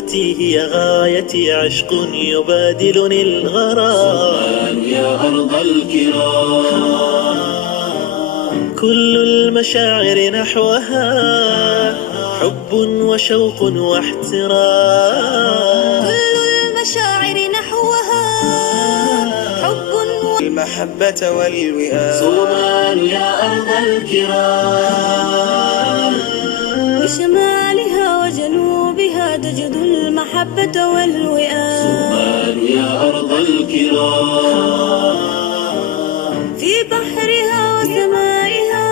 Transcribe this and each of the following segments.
قوتي هي غايتي، عشق يبادلني الغرام. يا أرض الكرام كل المشاعر نحوها حب وشوق واحترام. كل المشاعر نحوها حب المحبة والوئام. صومال يا أرض الكرام بشمالها وجنوبها تجد المحبة والوئام. صومال يا أرض الكرام في بحرها وسمائها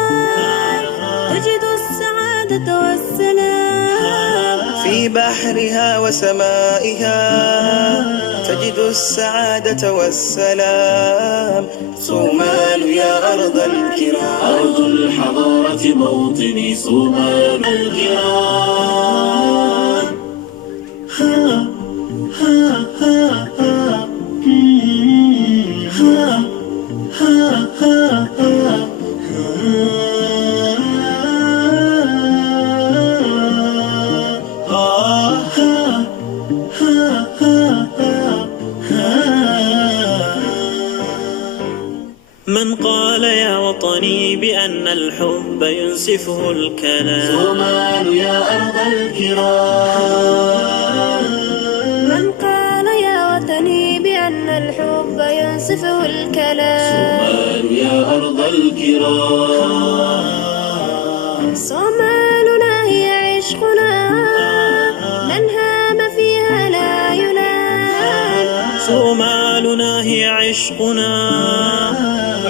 تجد السعادة والسلام. في بحرها وسمائها تجد السعادة والسلام. صومال يا أرض الكرام أرض الحضارة موطني، صومال الكرام. من قال يا وطني بأن الحب ينسفه الكلام. صومال يا أرض الكرام من قال يا وطني بأن الحب ينسفه الكلام. صومال يا أرض الكرام صومالنا هي عشقنا من هام فيها لا يلام. صومالنا هي عشقنا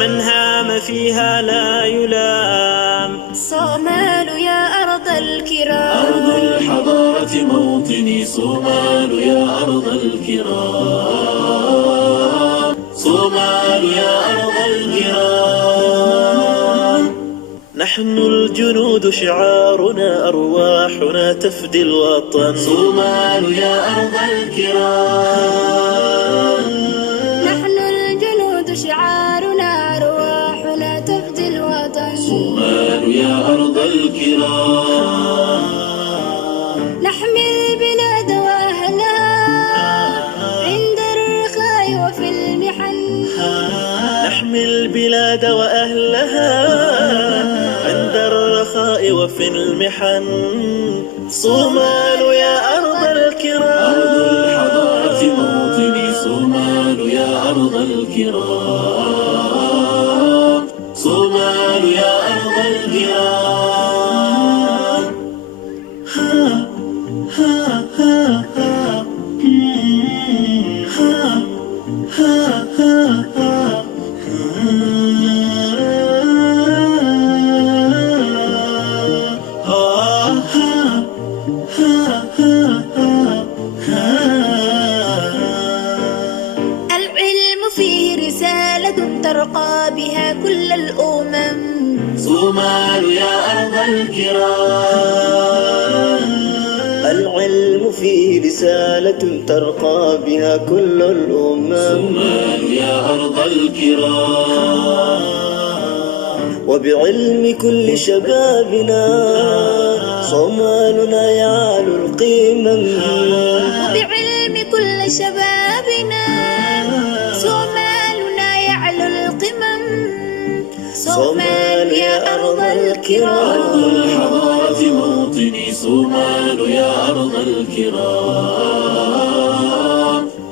من هام فيها لا يلام. صومال يا أرض الكرام أرض الحضارة موطني، صومال يا أرض الكرام. صومال يا أرض الكرام نحن الجنود شعارنا أرواحنا تفدي الوطن. صومال يا أرض الكرام نحن الجنود شعارنا أرواحنا تفدي الوطن. صومال يا أرض الكرام نحمي البلاد وأهلها عند الرخاء وفي المحن. نحمي البلاد وأهلها عند الرخاء وفي المحن. صومال يا أرض الكرام أرض الحضارة موطني، صومال يا أرض الكرام. صومال يا أرض الكرام العلم فيه رسالة ترقى بها كل الأمم. صومال يا أرض الكرام العلم فيه رسالة ترقى بها كل الأمم. صومال يا أرض الكرام وبعلم كل شبابنا صومالنا يعلو القمم. وبعلم كل شبابنا صومالنا يعلو القمم. صومال يا أرض أرض الكرام الحضارة موطني، صومال يا أرض الكرام.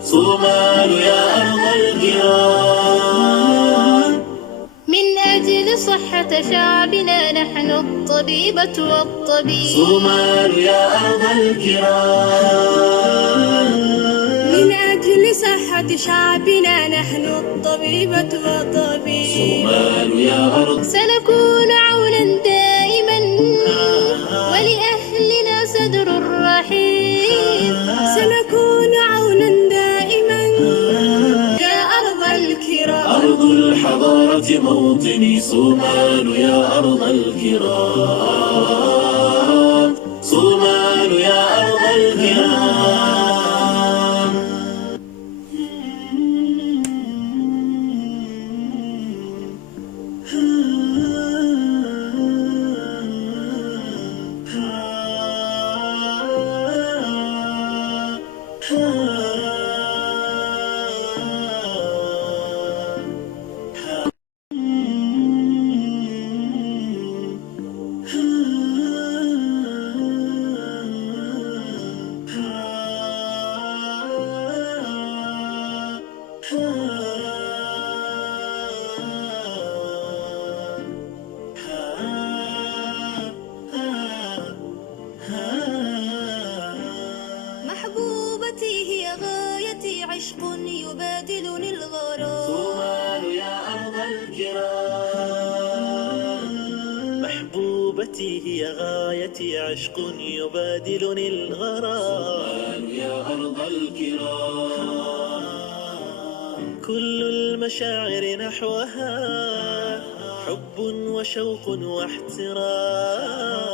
صومال يا أرض الكرام من أجل صحة شعبنا نحن الطبيبة والطبيب. صومال يا أرض الكرام من أجل صحة شعبنا نحن الطبيبة والطبيب. صومال يا أرض سنكون عونا دائما ولأهلنا صدر رحيم. سنكون عونا دائما يا أرض الكرام. أرض الحضارة موطني، صومال يا أرض الكرام. صومال يا أرض الكرام أمنيتي هي غايتي، عشق يبادلني الغرام. يا أرض الكرام، كل المشاعر نحوها حب وشوق واحترام.